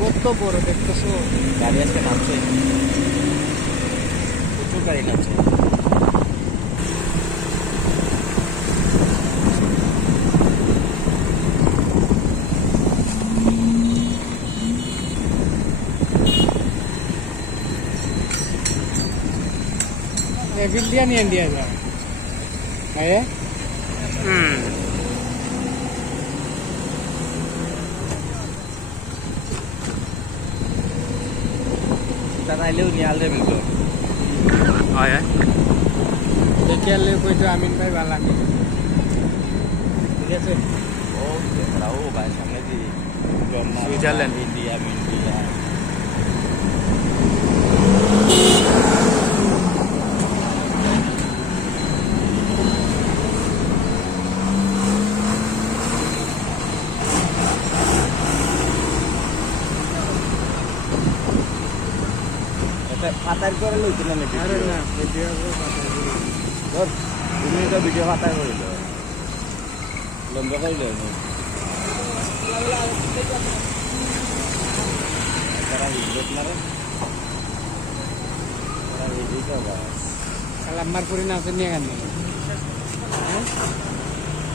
কত বড় দেখতেছো? গাড়ি আজকে নামছে। প্রচুর গাড়ি নামছে। এভিল দিয়া নিয়ে দিয়া যায় হ্যাঁ হুম তারা আইলেও নিয়ে হয়। আনলে কইতো আমিন ভাই ভালো আমি ঠিক আছে। ও ৰাও ভাই সামনে দিয়ে সুইজারল্যান্ড। ইণ্ডিয়া ইন্ডিয়া খাতার করে নাকি আরে না ভিডিও ধর তুমি তো ভিডিও খাতায় করে দাও লম্বা করে দাও তারা হিন্দুত না রে তারা বা কালাম্মার পুরিন আছে নিয়ে কেন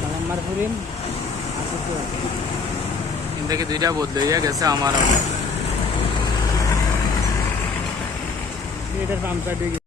কালাম্মার পুরিন আছে তো। কিন্তু কি দুইটা বদলে গেছে আমার इधर शाम देगी